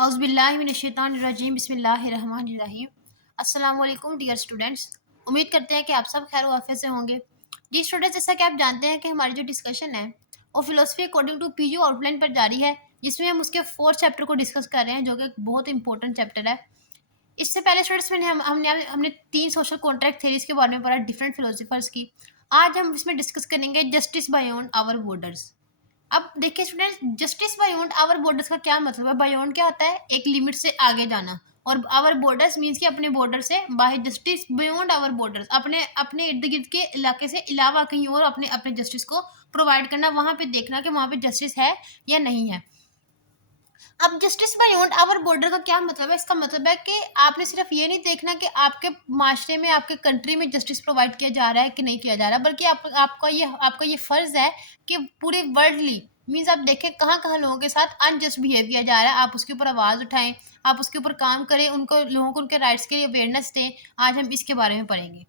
औज़ुबिल्लाहिमिनश्शैतानिर्रजीम बिस्मिल्लाहिर्रहमानिर्रहीम। अस्सलाम वालेकुम डियर स्टूडेंट्स। उम्मीद करते हैं कि आप सब खैर वाफ़ियत से होंगे। जी स्टूडेंट्स, जैसा कि आप जानते हैं कि हमारी जो डिस्कशन है वो philosophy according to PU outline पर जारी है, जिसमें हम उसके 4th चैप्टर को डिस्कस कर रहे हैं, जो कि एक बहुत इंपॉर्टेंट चैप्टर है। इससे पहले स्टूडेंट्स मैंने हमने 3 सोशल कॉन्ट्रैक्ट थ्योरीज़ के बारे में पढ़ा, डिफरेंट फ़िलॉसफ़र्स की। आज हम इसमें डिस्कस करेंगे जस्टिस बियॉन्ड आवर बॉर्डर्स। अब देखिए students, justice beyond our borders का क्या मतलब है? बायॉन्ड क्या होता है? एक लिमिट से आगे जाना। और आवर बॉर्डर्स मीन्स कि अपने बॉर्डर से बाहर। जस्टिस बियॉन्ड आवर बॉर्डर्स, अपने अपने इर्द गिर्द के इलाके से अलावा कहीं और अपने अपने जस्टिस को प्रोवाइड करना, वहां पे देखना कि वहां पे जस्टिस है या नहीं है। अब जस्टिस बियॉन्ड आवर बॉर्डर का क्या मतलब है? इसका मतलब है कि आपने सिर्फ ये नहीं देखना कि आपके माशरे में, आपके कंट्री में जस्टिस प्रोवाइड किया जा रहा है कि नहीं किया जा रहा, बल्कि आपका ये फर्ज है कि पूरे वर्ल्डली मीन्स आप देखें कहाँ कहाँ लोगों के साथ अनजस्ट बिहेव किया जा रहा है, आप उसके ऊपर आवाज़ उठाएं, आप उसके ऊपर काम करें, उनको लोगों को उनके राइट्स के लिए अवेयरनेस दें। आज हम इसके बारे में पढ़ेंगे।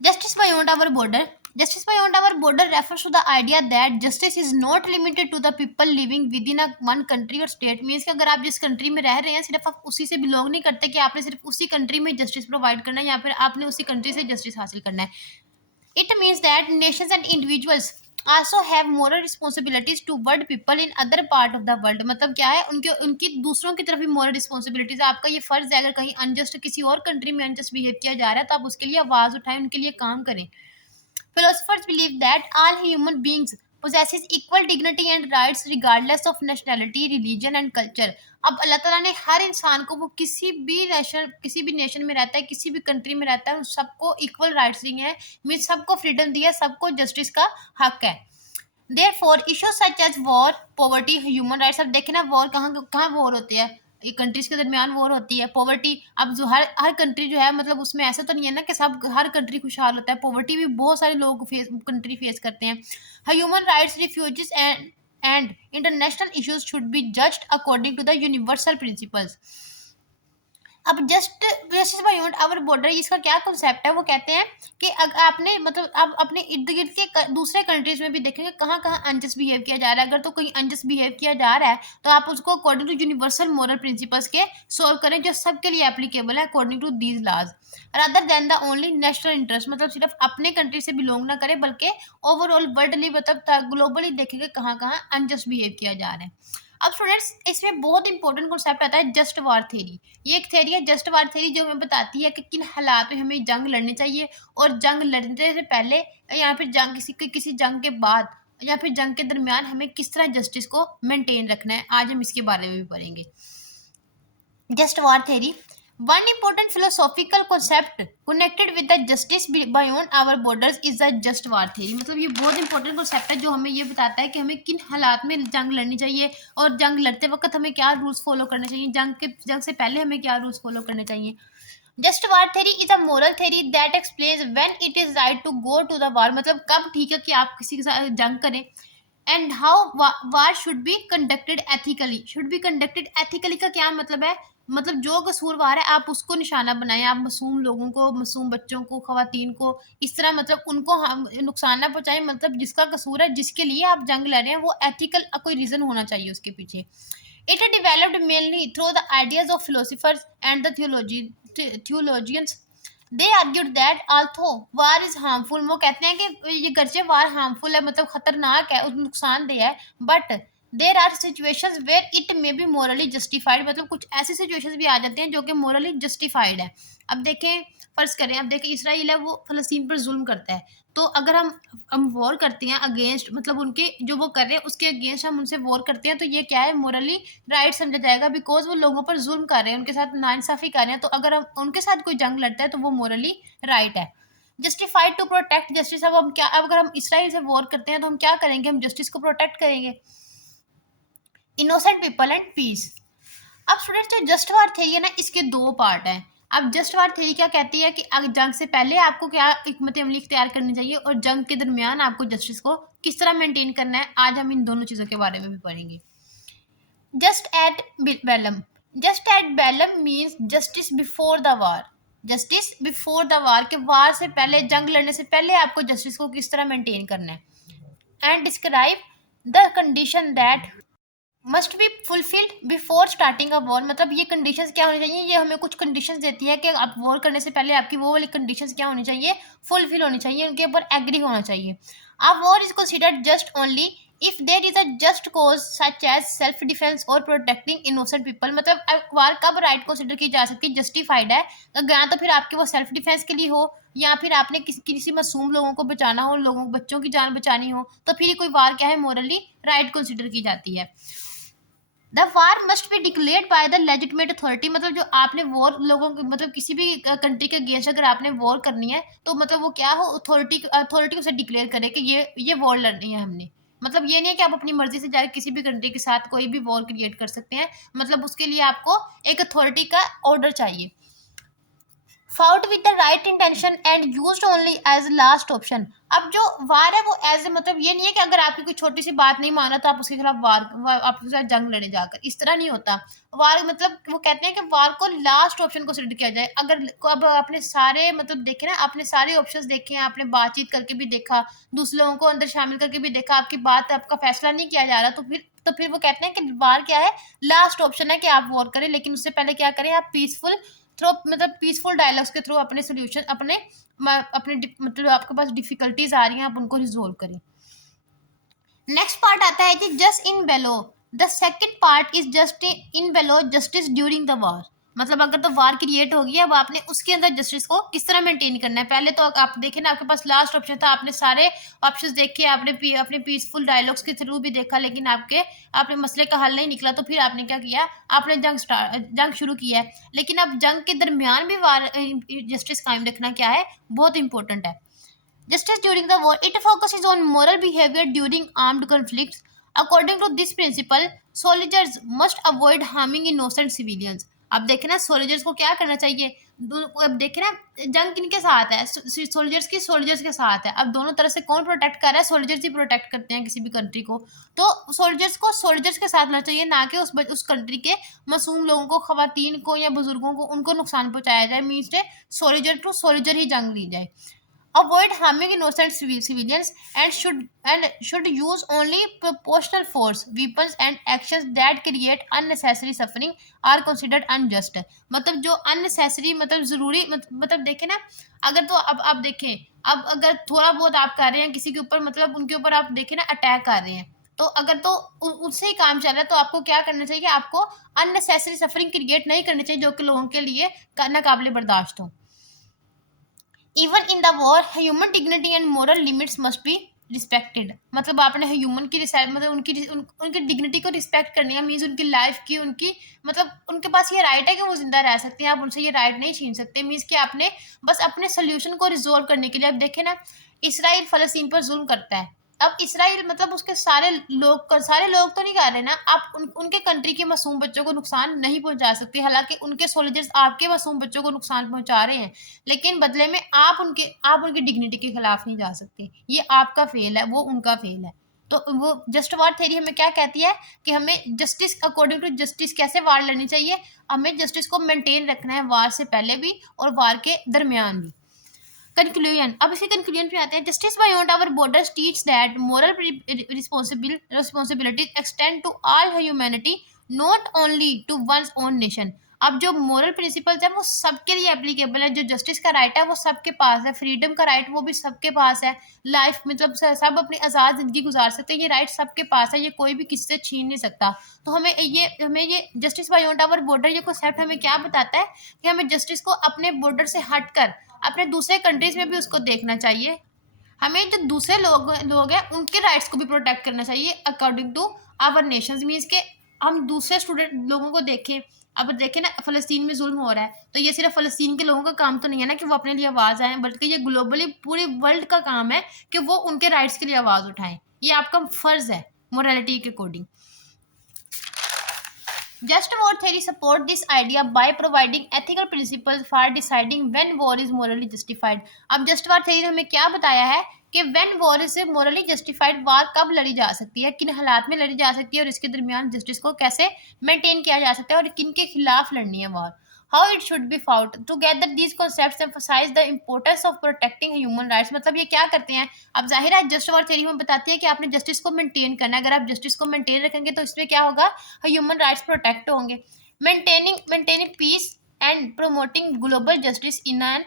Justice beyond our border. Justice beyond our border refers to the idea that justice is not limited to the people living within a one country or state. Means कि अगर आप जिस कंट्री में रह रहे हैं, सिर्फ आप उसी से बिलोंग नहीं करते कि आपने सिर्फ उसी कंट्री में जस्टिस प्रोवाइड करना है या फिर आपने उसी कंट्री से जस्टिस हासिल करना है। It means that nations and individuals also have moral responsibilities toward people in other part of the world. मतलब क्या है, उनके उनकी दूसरों की तरफ भी moral responsibilities है। आपका ये फर्ज है, अगर कहीं अनजस्ट किसी और कंट्री में अनजस्ट बिहेव किया जा रहा है तो आप उसके लिए आवाज उठाएं, उनके लिए काम करें। Philosophers believe that all human beings possesses equal dignity and rights regardless of nationality, religion and culture. अब अल्लाह ताला ने हर इंसान को, वो किसी भी नेशन में रहता है, किसी भी कंट्री में रहता है, उन सबको इक्वल राइट्स दिए हैं, मीन सबको फ्रीडम दी है, सबको जस्टिस का हक है। Therefore, issues such as war, poverty, human rights, अब देखें ना वॉर कहाँ कहाँ वॉर होती है, ये कंट्रीज के दरमियान वॉर होती है। पॉवर्टी, अब जो हर हर कंट्री जो है, मतलब उसमें ऐसा तो नहीं है ना कि सब हर कंट्री खुशहाल होता है, पॉवर्टी भी बहुत सारे लोग कंट्री फेस करते हैं। Human rights, refugees and international issues should be judged according to the universal principles. अब जस्टिस बियॉन्ड आवर बॉर्डर, इसका क्या कॉन्सेप्ट है? वो कहते हैं कि आपने मतलब आप अपने इर्द गिर्द के दूसरे कंट्रीज में भी देखेंगे कहाँ कहाँ अनजस्ट बिहेव किया जा रहा है। अगर तो कहीं अनजस्ट बिहेव किया जा रहा है तो आप उसको according to universal moral principles के सोल्व करें, जो सबके लिए एप्लीकेबल है according to these laws, rather than the only national interest. मतलब सिर्फ अपने कंट्री से बिलोंग ना करें, बल्कि ओवरऑल वर्ल्डली, मतलब ग्लोबली देखेंगे कहाँ कहाँ अनजस्ट बिहेव किया जा रहा है। अब स्टूडेंट्स, इसमें बहुत इंपॉर्टेंट कॉन्सेप्ट आता है जस्ट वार थ्योरी। ये एक थ्योरी है, जस्ट वार थ्योरी, जो हमें बताती है कि किन हालात में हमें जंग लड़नी चाहिए और जंग लड़ने से पहले या फिर जंग किसी जंग के बाद या फिर जंग के दरमियान हमें किस तरह जस्टिस को मेंटेन रखना है। आज हम इसके बारे में भी पढ़ेंगे। Just war theory, one important philosophical concept connected with the justice beyond our borders is the just war theory। मतलब ये बहुत इंपॉर्टेंट कॉन्सेप्ट है जो हमें ये बताता है कि हमें किन हालात में जंग लड़नी चाहिए और जंग लड़ते वक्त हमें क्या रूल्स फॉलो करने चाहिए, जंग से पहले हमें क्या रूल्स फॉलो करने चाहिए। Just war theory is a moral theory that explains when it is right to go to the war. मतलब कब ठीक है कि आप किसी के साथ जंग करें, and how war should be conducted ethically. Should be conducted ethically का क्या मतलब है? मतलब जो कसूरवार है आप उसको निशाना बनाएं, आप मासूम लोगों को, मासूम बच्चों को, खवातीन को इस तरह मतलब उनको हम नुकसान ना पहुंचाएं। मतलब जिसका कसूर है, जिसके लिए आप जंग लड़ रहे हैं, वो एथिकल कोई रीजन होना चाहिए उसके पीछे। It developed mainly through the ideas of philosophers and the theologians। They argued that although war is harmful. वो कहते हैं कि ये गर्चे वार हार्मफुल है, मतलब खतरनाक है, नुकसानदेह है, but there are situations where it may be morally justified. मतलब कुछ ऐसे सिचुएशंस भी आ जाते हैं जो कि मोरली जस्टिफाइड है। अब देखें, फर्ज करें, अब देखें इसराइल है, वो फलस्तीन पर जुल्म करता है, तो अगर हम वॉर करते हैं अगेंस्ट, मतलब उनके जो वो कर रहे हैं उसके अगेंस्ट हम उनसे वॉर करते हैं, तो ये क्या है? मोरली राइट समझा जाएगा, बिकॉज वो लोगों पर जुल्म कर रहे हैं, उनके साथ नाइंसाफी कर रहे हैं। तो अगर हम उनके साथ कोई जंग लड़ता है तो वो मोरली राइट है। Justified to protect justice. अब हम क्या, अब अगर हम इसराइल से वॉर करते हैं तो हम क्या करेंगे? हम जस्टिस को प्रोटेक्ट करेंगे। Innocent people and peace. अब स्टूडेंट्स, जो जस्ट वार थ्योरी है ना, इसके दो पार्ट हैं। अब जस्ट वार थ्योरी क्या कहती है कि जंग से पहले आपको क्या हिकमत अमली इख्तियार करनी चाहिए और जंग के दरमियान आपको जस्टिस को किस तरह मेंटेन करना है। आज हम इन दोनों चीज़ों के बारे में भी पढ़ेंगे। Jus ad bellum. Jus ad bellum means justice before the war. Justice before the war, के वार से पहले, जंग लड़ने से पहले आपको जस्टिस को किस तरह मेंटेन करना है। And describe the condition that must be fulfilled before starting a war, मतलब ये कंडीशंस क्या होनी चाहिए, ये हमें कुछ कंडीशंस देती है कि आप वॉर करने से पहले आपकी वो वाली कंडीशंस क्या होनी चाहिए, फुलफिल होनी चाहिए, उनके ऊपर एग्री होना चाहिए। A war is considered just only if there is a just cause such as self defence और प्रोटेक्टिंग इनोसेंट पीपल, मतलब वार कब राइट कंसिडर की जा सकती है, जस्टिफाइड है अगर या तो फिर आपके वो सेल्फ डिफेंस के लिए हो, या फिर आपने किसी मासूम लोगों को बचाना हो, लोगों बच्चों की जान बचानी हो, तो फिर कोई वार क्या है, मोरली राइट कंसिडर की जाती है। The war must be declared by the legitimate authority, मतलब जो आपने वॉर लोगों के मतलब किसी भी कंट्री के अगेंस्ट अगर आपने वॉर करनी है तो मतलब वो क्या हो, अथॉरिटी अथॉरिटी उसे डिक्लेयर करे कि ये वॉर लड़नी है हमने। मतलब ये नहीं है कि आप अपनी मर्जी से जाकर किसी भी कंट्री के साथ कोई भी वॉर क्रिएट कर सकते हैं, मतलब उसके लिए आपको एक अथॉरिटी का ऑर्डर चाहिए। Fought with the right intention and used only as last option, अब जो वार है वो एज मतलब ये नहीं है कि अगर आपकी कोई छोटी सी बात नहीं माना तो आप उसके खिलाफ आप उसके साथ जंग लड़े जाकर, इस तरह नहीं होता। वार मतलब वो कहते हैं कि वार को लास्ट ऑप्शन को सिलेक्ट किया जाए, अगर अब आपने सारे मतलब देखे ना, आपने सारे ऑप्शंस देखे हैं, आपने बातचीत करके भी देखा, दूसरे लोगों को अंदर शामिल करके भी देखा, आपकी बात आपका फैसला नहीं किया जा रहा, तो फिर वो कहते हैं कि वार क्या है, लास्ट ऑप्शन है कि आप वॉर करें, लेकिन उससे पहले क्या करें, आप पीसफुल थ्रू मतलब पीसफुल डायलॉग्स के थ्रू अपने सोल्यूशन अपने मतलब आपके पास डिफिकल्टीज आ रही हैं आप उनको रिजोल्व करें। नेक्स्ट पार्ट आता है कि jus in bello, the second part is jus in bello justice during the war, मतलब अगर तो वार क्रिएट होगी अब आपने उसके अंदर जस्टिस को किस तरह मेंटेन करना है। पहले तो आप देखें ना, आपके पास लास्ट ऑप्शन था, आपने सारे ऑप्शंस देखे, आपने अपने पीसफुल डायलॉग्स के थ्रू भी देखा, लेकिन आपने मसले का हल नहीं निकला, तो फिर आपने क्या किया, आपने जंग शुरू किया है। लेकिन अब जंग के दरमियान भी वार जस्टिस कायम रखना क्या है, बहुत इंपॉर्टेंट है। Justice during the war, it focuses on moral behavior during armed conflicts. According to this principle, soldiers must avoid harming innocent civilians. अब देखें ना, सोल्जर्स को क्या करना चाहिए, अब देखें ना, जंग किनके साथ है, सोल्जर्स के साथ है। अब दोनों तरह से कौन प्रोटेक्ट कर रहा है, सोल्जर्स ही प्रोटेक्ट करते हैं किसी भी कंट्री को, तो सोल्जर्स को सोल्जर्स के साथ रहना चाहिए, ना कि उस कंट्री के मासूम लोगों को, खवातीन को या बुजुर्गों को उनको नुकसान पहुंचाया जाए, मीन्स सोल्जर टू सोल्जर ही जंग ली जाए। Avoid harming innocent civilians and should use only proportional force, weapons and actions that create unnecessary suffering are considered unjust, मतलब जो unnecessary मतलब जरूरी मतलब देखें ना, अगर तो अब आप देखें, अब अगर थोड़ा बहुत आप कर रहे हैं किसी के ऊपर, मतलब उनके ऊपर आप देखें ना अटैक कर रहे हैं, तो अगर तो उससे ही काम चल रहा है तो आपको क्या करना चाहिए, आपको अननेसेसरी सफरिंग क्रिएट नहीं करनी चाहिए जो कि लोगों के लिए नाकाबिले बर्दाश्त हो। Even in the war human dignity and moral limits must be respected, मतलब आपने ह्यूमन की मतलब उनकी डिग्निटी को रिस्पेक्ट करनी है, मीन्स उनकी लाइफ की उनकी मतलब उनके पास ये राइट है कि वो जिंदा रह सकते हैं, आप उनसे ये राइट नहीं छीन सकते, मीन्स कि आपने बस अपने सोल्यूशन को रिजोल्व करने के लिए। अब देखें ना, इसराइल फलस्तीन पर जुल्म करता है, अब इसराइल मतलब उसके सारे लोग तो नहीं कर रहे ना, आप उनके कंट्री के मासूम बच्चों को नुकसान नहीं पहुंचा सकते, हालांकि उनके सोल्जर्स आपके मासूम बच्चों को नुकसान पहुंचा रहे हैं, लेकिन बदले में आप उनकी डिग्निटी के खिलाफ नहीं जा सकते, ये आपका फेल है, वो उनका फेल है। तो वो जस्ट वार थ्योरी हमें क्या कहती है कि हमें जस्टिस अकॉर्डिंग टू जस्टिस कैसे वार लड़नी चाहिए, हमें जस्टिस को मेंटेन रखना है वार से पहले भी और वार के दरमियान भी। कंक्लूजन, अब इसके कंक्लूजन पे आते हैं। Justice beyond our borders teach that moral responsibilities extend to all humanity, not only to one's own nation, अब जो मोरल प्रिंसिपल्स है वो सबके लिए एप्लीकेबल है, जो जस्टिस का राइट है वो सबके पास है, फ्रीडम का राइट वो भी सबके पास है, लाइफ मतलब सब अपनी आज़ाद जिंदगी गुजार सकते हैं, ये राइट सबके पास है, ये कोई भी किसी से छीन नहीं सकता। तो हमें ये जस्टिस बियॉन्ड आवर बॉर्डर ये कॉन्सेप्ट हमें क्या बताता है कि हमें जस्टिस को अपने बॉर्डर से हटकर अपने दूसरे कंट्रीज में भी उसको देखना चाहिए, हमें जो दूसरे लोग हैं उनके राइट्स को भी प्रोटेक्ट करना चाहिए according to our nations, means के हम दूसरे स्टूडेंट लोगों को देखें। अब देखें ना, फलस्तीन में जुल्म हो रहा है, तो ये सिर्फ फलस्तीन के लोगों का काम तो नहीं है ना कि वो अपने लिए आवाज़ आए, बल्कि ये ग्लोबली पूरे वर्ल्ड का काम है कि वो उनके राइट्स के लिए आवाज़ उठाएं, ये आपका फ़र्ज़ है मोरालिटी के according. Just war theory support this idea by providing ethical principles for deciding when war is morally justified. अब just war theory ने हमें क्या बताया है कि when war is morally justified, वार कब लड़ी जा सकती है, किन हालात में लड़ी जा सकती है, और इसके दरमियान जस्टिस को कैसे मेंटेन किया जा सकता है और किन के खिलाफ लड़नी है war. How it should be fought together these concepts emphasize the importance of protecting human rights. मतलब ये क्या करते हैं, अब जाहिर है जस्ट वॉर थ्योरी में बताती है कि आपने जस्टिस को मेंटेन करना है, अगर आप जस्टिस को मेंटेन रखेंगे तो इसमें क्या होगा, ह्यूमन राइट्स प्रोटेक्ट होंगे। Maintaining peace and promoting global justice in an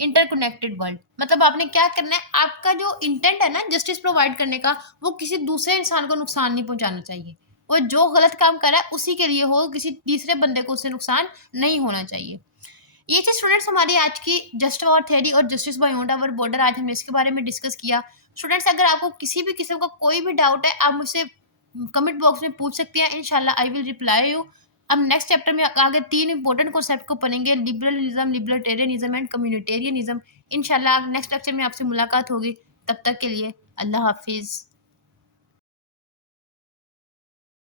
interconnected world. मतलब आपने क्या करना है, आपका जो इंटेंट है ना जस्टिस प्रोवाइड करने का, वो किसी दूसरे इंसान को नुकसान नहीं पहुंचाना चाहिए, वो जो गलत काम कर रहा है उसी के लिए हो, किसी तीसरे बंदे को उससे नुकसान नहीं होना चाहिए। ये थे स्टूडेंट्स हमारी आज की जस्ट वॉर थ्योरी और जस्टिस बियॉन्ड आवर बॉर्डर, आज हमने इसके बारे में डिस्कस किया। स्टूडेंट्स अगर आपको किसी भी किस्म का कोई भी डाउट है, आप मुझसे कमेंट बॉक्स में पूछ सकते हैं, इंशाल्लाह आई विल रिप्लाई यू। अब नेक्स्ट चैप्टर में आगे 3 इंपॉर्टेंट कॉन्सेप्ट को पढ़ेंगे, लिबरलिज्म, लिबर्टेरियनिज्म एंड कम्युनिटेरियनिज्म। इंशाल्लाह नेक्स्ट लेक्चर में आपसे मुलाकात होगी, तब तक के लिए अल्लाह हाफिज़।